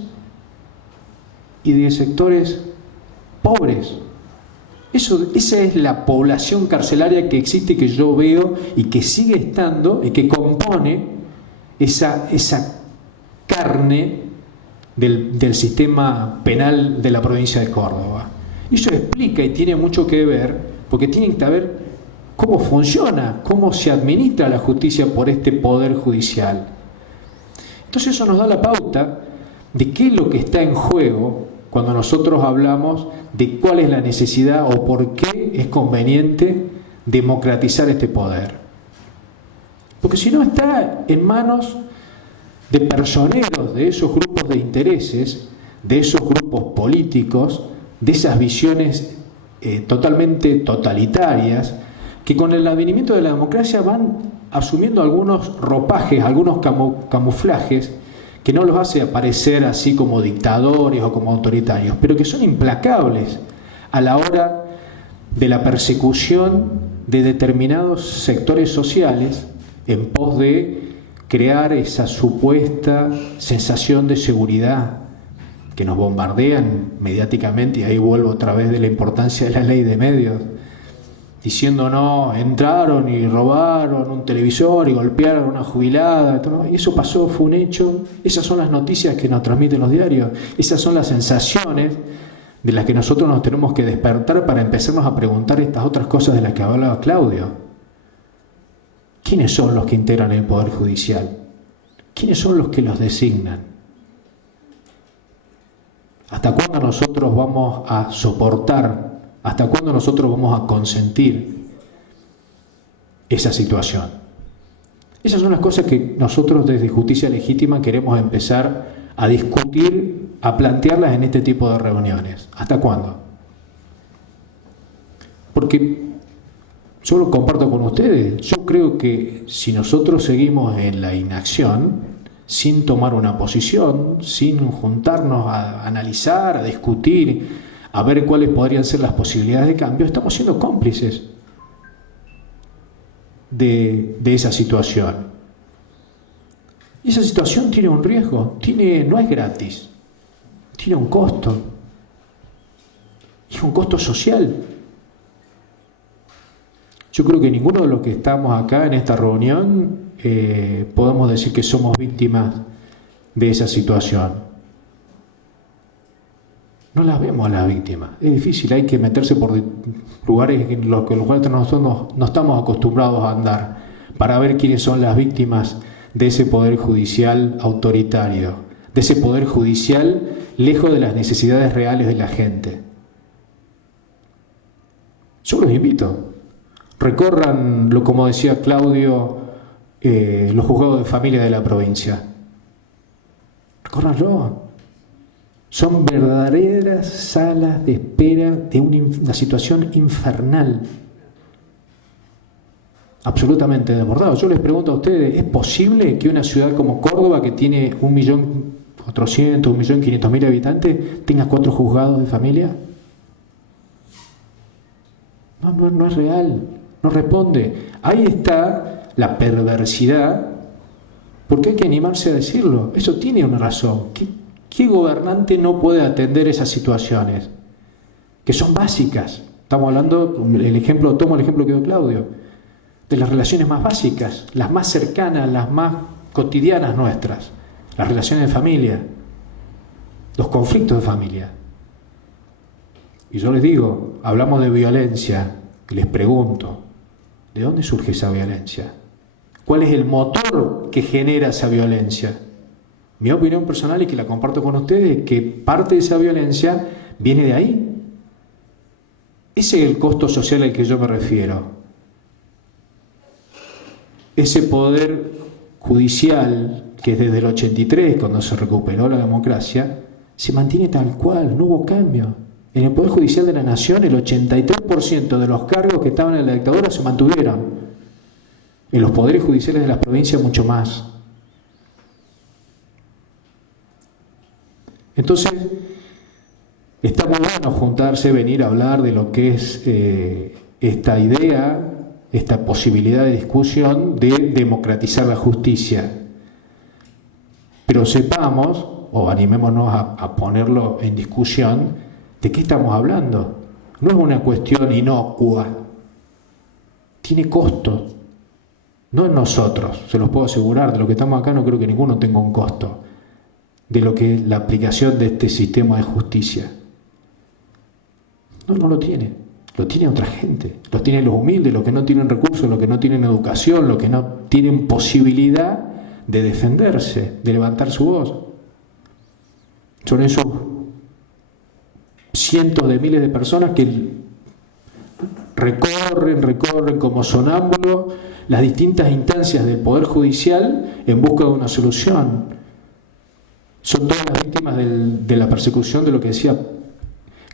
y de sectores pobres. Esa es la población carcelaria que existe, que yo veo y que sigue estando y que compone esa carne del sistema penal de la provincia de Córdoba. Y eso explica y tiene mucho que ver, porque tienen que ver cómo funciona, cómo se administra la justicia por este poder judicial. Entonces eso nos da la pauta de qué es lo que está en juego cuando nosotros hablamos de cuál es la necesidad o por qué es conveniente democratizar este poder. Porque si no, está en manos de personeros de esos grupos de intereses, de esos grupos políticos, de esas visiones totalmente totalitarias, que con el advenimiento de la democracia van asumiendo algunos ropajes, algunos camuflajes, que no los hace aparecer así como dictadores o como autoritarios, pero que son implacables a la hora de la persecución de determinados sectores sociales en pos de crear esa supuesta sensación de seguridad que nos bombardean mediáticamente, y ahí vuelvo otra vez de la importancia de la ley de medios, diciendo no, entraron y robaron un televisor y golpearon a una jubilada, y eso pasó, fue un hecho. Esas son las noticias que nos transmiten los diarios, esas son las sensaciones de las que nosotros nos tenemos que despertar para empezarnos a preguntar estas otras cosas de las que hablaba Claudio. ¿Quiénes son los que integran el Poder Judicial? ¿Quiénes son los que los designan? ¿Hasta cuándo nosotros vamos a soportar? ¿Hasta cuándo nosotros vamos a consentir esa situación? Esas son las cosas que nosotros desde Justicia Legítima queremos empezar a discutir, a plantearlas en este tipo de reuniones. ¿Hasta cuándo? Porque yo lo comparto con ustedes. Yo creo que si nosotros seguimos en la inacción, sin tomar una posición, sin juntarnos a analizar, a discutir, a ver cuáles podrían ser las posibilidades de cambio, estamos siendo cómplices de esa situación. Y esa situación tiene un riesgo, no es gratis, tiene un costo, y es un costo social. Yo creo que ninguno de los que estamos acá en esta reunión podemos decir que somos víctimas de esa situación. No las vemos a las víctimas. Es difícil, hay que meterse por lugares en los cuales nosotros no estamos acostumbrados a andar para ver quiénes son las víctimas de ese poder judicial autoritario, de ese poder judicial lejos de las necesidades reales de la gente. Yo los invito, recorran, como decía Claudio, los juzgados de familia de la provincia. Recórranlo. Son verdaderas salas de espera de una situación infernal, absolutamente desbordado. Yo les pregunto a ustedes, ¿es posible que una ciudad como Córdoba, que tiene 1.400.000, 1.500.000 habitantes, tenga 4 juzgados de familia? No es real, no responde. Ahí está la perversidad, porque hay que animarse a decirlo. Eso tiene una razón. ¿Qué gobernante no puede atender esas situaciones? Que son básicas. Estamos hablando, tomo el ejemplo que dio Claudio, de las relaciones más básicas, las más cercanas, las más cotidianas nuestras, las relaciones de familia, los conflictos de familia. Y yo les digo, hablamos de violencia, y les pregunto, ¿de dónde surge esa violencia? ¿Cuál es el motor que genera esa violencia? Mi opinión personal, y que la comparto con ustedes, es que parte de esa violencia viene de ahí. Ese es el costo social al que yo me refiero. Ese poder judicial que desde el 83, cuando se recuperó la democracia, se mantiene tal cual, no hubo cambio. En el Poder Judicial de la Nación, el 83% de los cargos que estaban en la dictadura se mantuvieron. En los poderes judiciales de las provincias, mucho más. Entonces, está muy bueno juntarse, venir a hablar de lo que es esta idea, esta posibilidad de discusión de democratizar la justicia. Pero sepamos, o animémonos a ponerlo en discusión, ¿de qué estamos hablando? No es una cuestión inocua, tiene costos. No en nosotros, se los puedo asegurar, de lo que estamos acá no creo que ninguno tenga un costo de lo que es la aplicación de este sistema de justicia. No lo tiene, lo tiene otra gente, lo tienen los humildes, los que no tienen recursos, los que no tienen educación, los que no tienen posibilidad de defenderse, de levantar su voz. Son esos cientos de miles de personas que recorren como sonámbulos las distintas instancias del Poder Judicial en busca de una solución. Son todas las víctimas de la persecución de lo que decía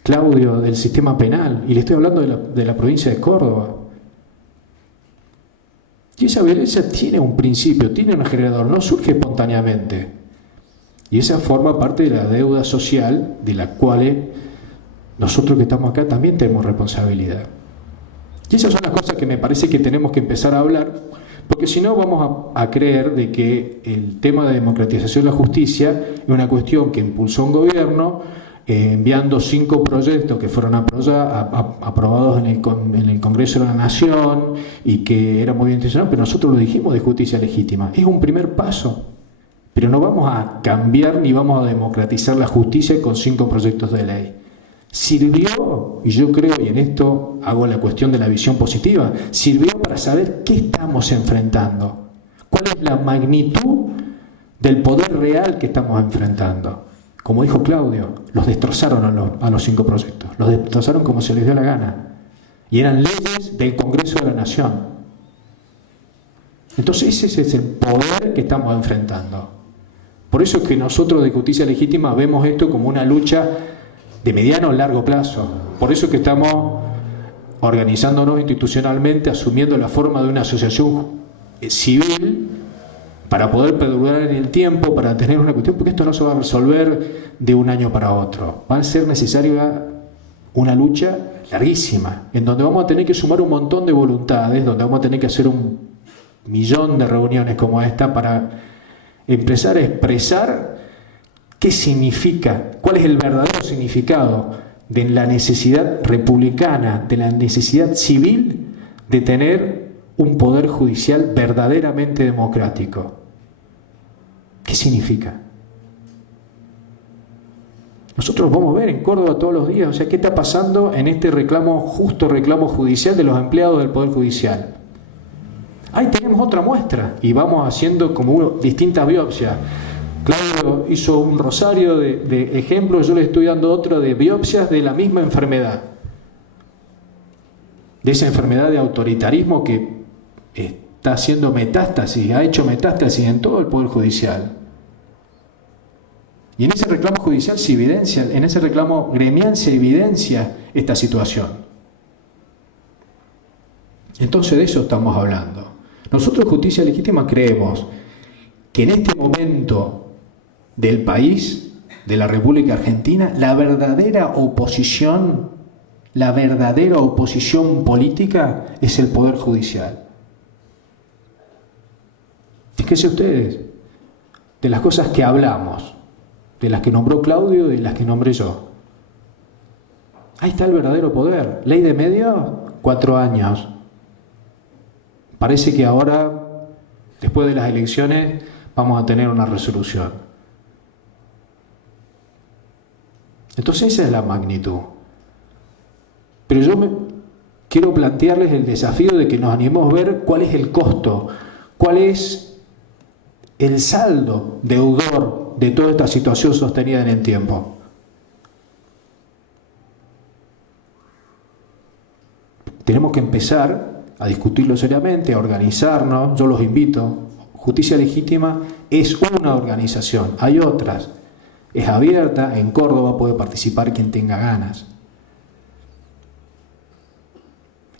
Claudio, del sistema penal, y le estoy hablando de la provincia de Córdoba. Y esa violencia tiene un principio, tiene un generador, no surge espontáneamente. Y esa forma parte de la deuda social de la cual nosotros que estamos acá también tenemos responsabilidad. Y esas son las cosas que me parece que tenemos que empezar a hablar, porque si no vamos a creer de que el tema de democratización de la justicia es una cuestión que impulsó un gobierno enviando 5 proyectos que fueron aprobados en el Congreso de la Nación y que era muy bien intencionado, pero nosotros lo dijimos de justicia legítima. Es un primer paso, pero no vamos a cambiar ni vamos a democratizar la justicia con 5 proyectos de ley. Sirvió, y yo creo, y en esto hago la cuestión de la visión positiva, sirvió para saber qué estamos enfrentando, cuál es la magnitud del poder real que estamos enfrentando. Como dijo Claudio, los destrozaron a los 5 proyectos, los destrozaron como se les dio la gana, y eran leyes del Congreso de la Nación. Entonces ese es el poder que estamos enfrentando. Por eso es que nosotros de Justicia Legítima vemos esto como una lucha de mediano o largo plazo. Por eso es que estamos organizándonos institucionalmente, asumiendo la forma de una asociación civil para poder perdurar en el tiempo, para tener una cuestión, porque esto no se va a resolver de un año para otro. Va a ser necesaria una lucha larguísima, en donde vamos a tener que sumar un montón de voluntades, donde vamos a tener que hacer 1.000.000 de reuniones como esta para empezar a expresar qué significa, cuál es el verdadero significado de la necesidad republicana, de la necesidad civil de tener un poder judicial verdaderamente democrático. ¿Qué significa? Nosotros vamos a ver en Córdoba todos los días, o sea, ¿qué está pasando en este justo reclamo judicial de los empleados del Poder Judicial? Ahí tenemos otra muestra y vamos haciendo como distintas biopsias. Claudio hizo un rosario de ejemplos, yo le estoy dando otro de biopsias de la misma enfermedad. De esa enfermedad de autoritarismo que está haciendo metástasis, ha hecho metástasis en todo el Poder Judicial. Y en ese reclamo judicial se evidencia, en ese reclamo gremial se evidencia esta situación. Entonces de eso estamos hablando. Nosotros, Justicia Legítima, creemos que en este momento del país, de la República Argentina, la verdadera oposición política es el Poder Judicial. Fíjense ustedes, de las cosas que hablamos, de las que nombró Claudio y de las que nombré yo. Ahí está el verdadero poder. Ley de medios, 4 años. Parece que ahora, después de las elecciones, vamos a tener una resolución. Entonces esa es la magnitud. Pero yo quiero plantearles el desafío de que nos animemos a ver cuál es el costo, cuál es el saldo deudor de toda esta situación sostenida en el tiempo. Tenemos que empezar a discutirlo seriamente, a organizarnos. Yo los invito. Justicia Legítima es una organización, hay otras. Es abierta, en Córdoba puede participar quien tenga ganas.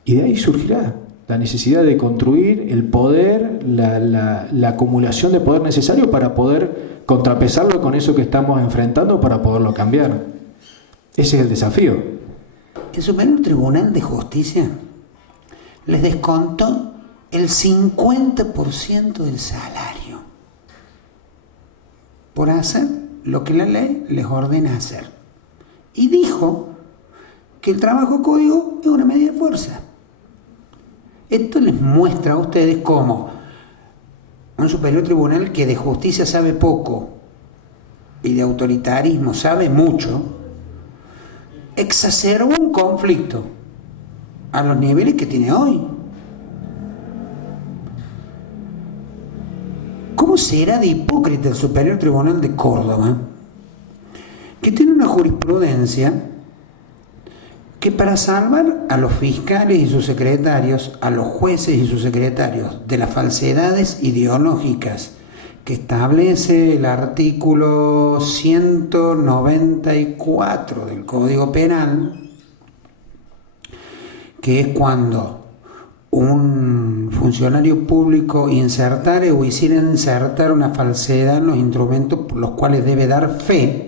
Y de ahí surgirá la necesidad de construir el poder, la acumulación de poder necesario para poder contrapesarlo con eso que estamos enfrentando para poderlo cambiar. Ese es el desafío. El Supremo Tribunal de Justicia les descontó el 50% del salario por hacer lo que la ley les ordena hacer. Y dijo que el trabajo código es una medida de fuerza. Esto les muestra a ustedes cómo un superior tribunal que de justicia sabe poco y de autoritarismo sabe mucho, exacerbó un conflicto a los niveles que tiene hoy. ¿Cómo será de hipócrita el Superior Tribunal de Córdoba, que tiene una jurisprudencia que para salvar a los fiscales y sus secretarios, a los jueces y sus secretarios de las falsedades ideológicas que establece el artículo 194 del Código Penal, que es cuando un funcionario público insertare o hiciera insertar una falsedad en los instrumentos por los cuales debe dar fe.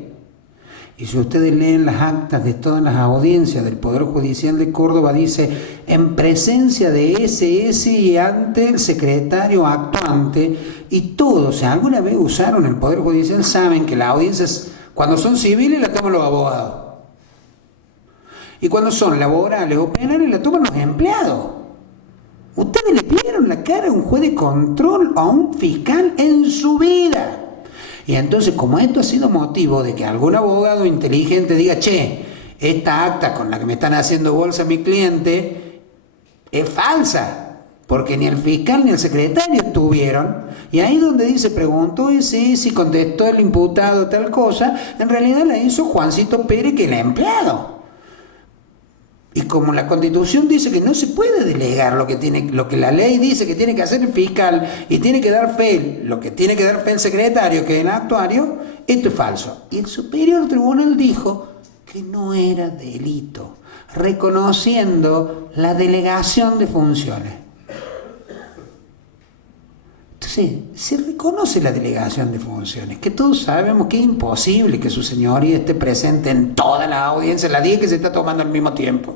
Y si ustedes leen las actas de todas las audiencias del Poder Judicial de Córdoba, dice, en presencia de ese y ante el secretario actuante, y todos, si alguna vez usaron el Poder Judicial, saben que las audiencias, cuando son civiles, las toman los abogados. Y cuando son laborales o penales, las toman los empleados. Ustedes le vieron la cara a un juez de control o a un fiscal en su vida. Y entonces, como esto ha sido motivo de que algún abogado inteligente diga, che, esta acta con la que me están haciendo bolsa a mi cliente es falsa, porque ni el fiscal ni el secretario estuvieron, y ahí donde dice, preguntó ese, si contestó el imputado tal cosa, en realidad la hizo Juancito Pérez, que es el empleado. Y como la Constitución dice que no se puede delegar lo que la ley dice que tiene que hacer el fiscal y tiene que dar fe, lo que tiene que dar fe el secretario, que es el actuario, esto es falso. Y el Superior Tribunal dijo que no era delito, reconociendo la delegación de funciones. Entonces, se reconoce la delegación de funciones, que todos sabemos que es imposible que su señoría esté presente en todas las audiencias, las 10 que se está tomando al mismo tiempo,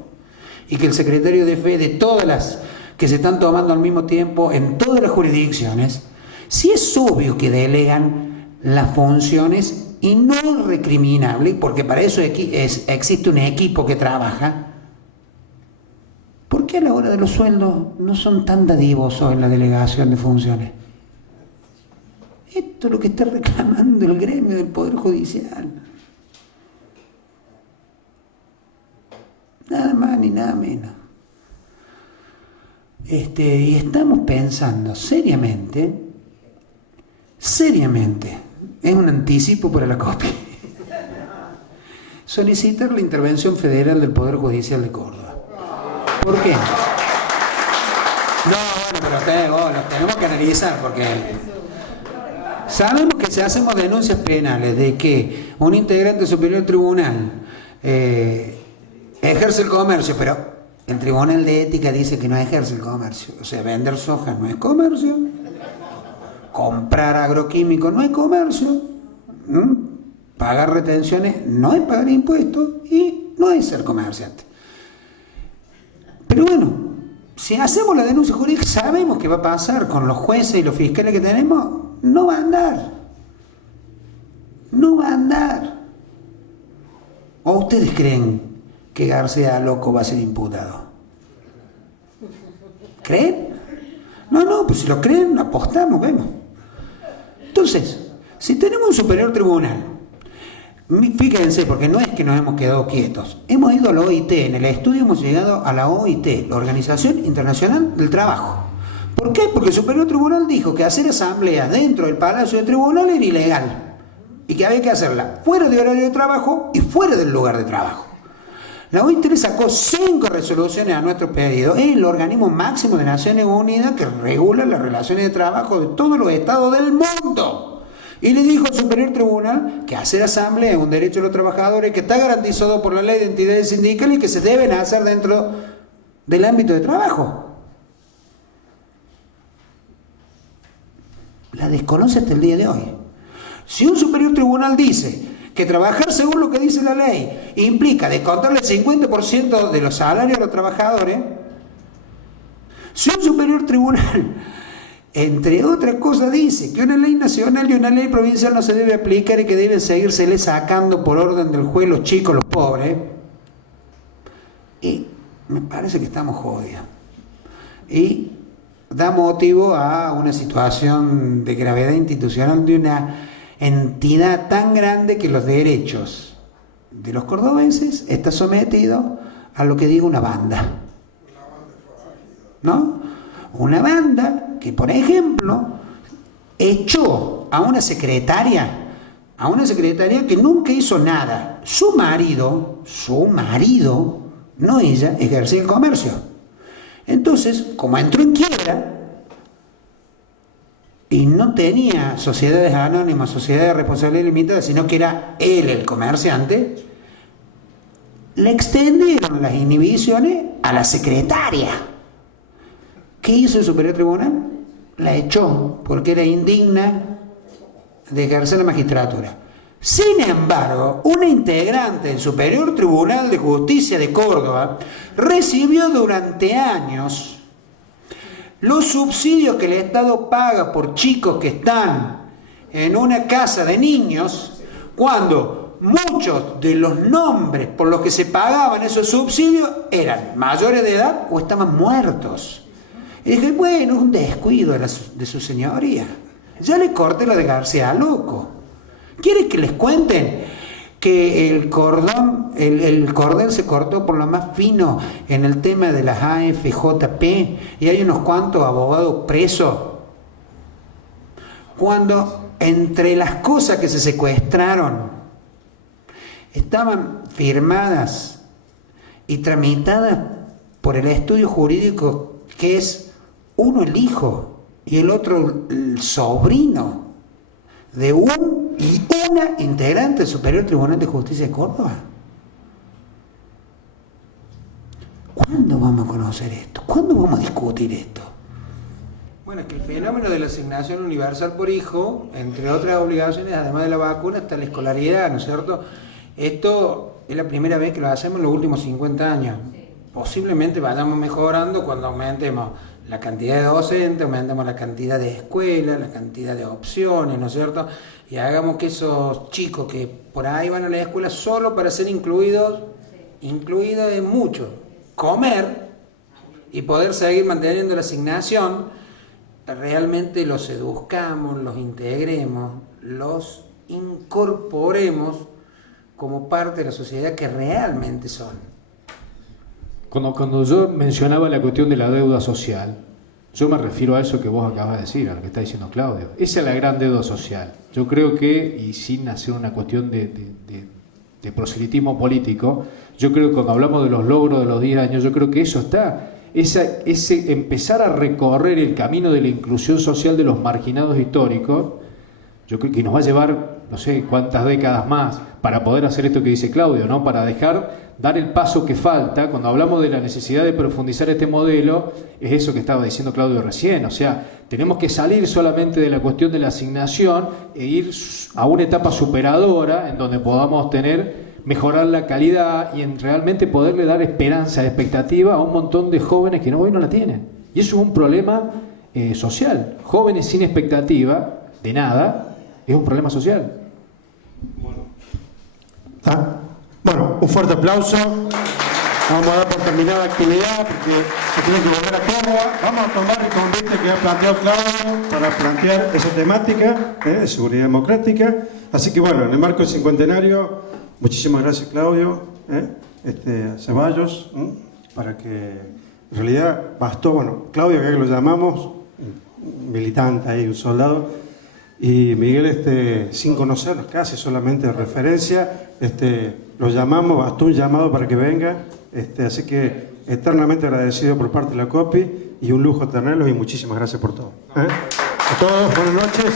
y que el secretario de fe de todas las que se están tomando al mismo tiempo en todas las jurisdicciones. Sí es obvio que delegan las funciones y no es recriminable, porque para eso existe un equipo que trabaja. ¿Por qué a la hora de los sueldos no son tan dadivosos en la delegación de funciones? Esto es lo que está reclamando el gremio del Poder Judicial. Nada más ni nada menos. Y estamos pensando seriamente, es un anticipo para la copia, solicitar la intervención federal del Poder Judicial de Córdoba. ¿Por qué? No, bueno, pero los tenemos que analizar, porque sabemos que si hacemos denuncias penales de que un integrante superior tribunal ejerce el comercio, pero el Tribunal de Ética dice que no ejerce el comercio. O sea, vender soja no es comercio, comprar agroquímicos no es comercio, pagar retenciones no es pagar impuestos y no es ser comerciante. Pero bueno, si hacemos la denuncia jurídica, sabemos qué va a pasar con los jueces y los fiscales que tenemos. No va a andar. No va a andar. ¿O ustedes creen que García Loco va a ser imputado? ¿Creen? No, pues si lo creen, apostamos, vemos. Entonces, si tenemos un superior tribunal, fíjense, porque no es que nos hemos quedado quietos, hemos ido a la OIT, en el estudio hemos llegado a la OIT, la Organización Internacional del Trabajo. ¿Por qué? Porque el Superior Tribunal dijo que hacer asambleas dentro del Palacio de Tribunal era ilegal y que había que hacerla fuera de horario de trabajo y fuera del lugar de trabajo. La OIT le sacó 5 resoluciones a nuestro pedido. Es el organismo máximo de Naciones Unidas que regula las relaciones de trabajo de todos los estados del mundo. Y le dijo al Superior Tribunal que hacer asamblea es un derecho de los trabajadores que está garantizado por la ley de entidades sindicales y que se deben hacer dentro del ámbito de trabajo. La desconoce hasta el día de hoy. Si un superior tribunal dice que trabajar según lo que dice la ley implica descontarle el 50% de los salarios a los trabajadores, si un superior tribunal, entre otras cosas, dice que una ley nacional y una ley provincial no se debe aplicar y que deben seguírsele sacando por orden del juez los chicos, los pobres, y me parece que estamos jodidos. Y da motivo a una situación de gravedad institucional de una entidad tan grande que los derechos de los cordobeses está sometido a lo que diga una banda, ¿no? Una banda que, por ejemplo, echó a una secretaria que nunca hizo nada. Su marido, no ella, ejercía el comercio. Entonces, como entró en quiebra y no tenía sociedades anónimas, sociedades de responsabilidad limitada, sino que era él el comerciante, le extendieron las inhibiciones a la secretaria. ¿Qué hizo el Superior Tribunal? La echó porque era indigna de ejercer la magistratura. Sin embargo, una integrante del Superior Tribunal de Justicia de Córdoba recibió durante años los subsidios que el Estado paga por chicos que están en una casa de niños, cuando muchos de los nombres por los que se pagaban esos subsidios eran mayores de edad o estaban muertos. Y dije, bueno, es un descuido de su señoría. Ya le corté lo de García Loco. ¿Quieren que les cuenten que el cordel se cortó por lo más fino en el tema de las AFJP y hay unos cuantos abogados presos? Cuando entre las cosas que se secuestraron estaban firmadas y tramitadas por el estudio jurídico, que es uno el hijo y el otro el sobrino de un y una integrante del Superior Tribunal de Justicia de Córdoba. ¿Cuándo vamos a conocer esto? ¿Cuándo vamos a discutir esto? Bueno, es que el fenómeno de la asignación universal por hijo, entre otras obligaciones, además de la vacuna, está la escolaridad, ¿no es cierto? Esto es la primera vez que lo hacemos en los últimos 50 años. Posiblemente vayamos mejorando cuando aumentemos la cantidad de docentes, aumentemos la cantidad de escuelas, la cantidad de opciones, ¿no es cierto? Y hagamos que esos chicos que por ahí van a la escuela solo para ser incluidos en mucho, comer y poder seguir manteniendo la asignación, realmente los eduzcamos, los integremos, los incorporemos como parte de la sociedad que realmente son. Cuando yo mencionaba la cuestión de la deuda social, yo me refiero a eso que vos acabas de decir, a lo que está diciendo Claudio. Esa es la gran deuda social. Yo creo que, y sin hacer una cuestión de proselitismo político, yo creo que cuando hablamos de los logros de los 10 años, yo creo que eso está, ese empezar a recorrer el camino de la inclusión social de los marginados históricos, yo creo que nos va a llevar no sé cuántas décadas más para poder hacer esto que dice Claudio, ¿no? Para dar el paso que falta. Cuando hablamos de la necesidad de profundizar este modelo, es eso que estaba diciendo Claudio recién, o sea, tenemos que salir solamente de la cuestión de la asignación e ir a una etapa superadora en donde podamos mejorar la calidad y en realmente poderle dar esperanza, expectativa a un montón de jóvenes que hoy no la tienen. Y eso es un problema social. Jóvenes sin expectativa de nada es un problema social. Bueno, un fuerte aplauso. Vamos a dar por terminada la actividad porque se tiene que volver a Córdoba. Vamos a tomar el convite que ha planteado Claudio para plantear esa temática de seguridad democrática. Así que bueno, en el marco del cincuentenario, muchísimas gracias Claudio, a Ceballos, para que en realidad bastó, bueno, Claudio que lo llamamos, militante ahí, un soldado, y Miguel sin conocernos casi, solamente de referencia, lo llamamos, bastó un llamado para que venga, así que eternamente agradecido por parte de la COPI y un lujo tenerlos y muchísimas gracias por todo. A todos, buenas noches.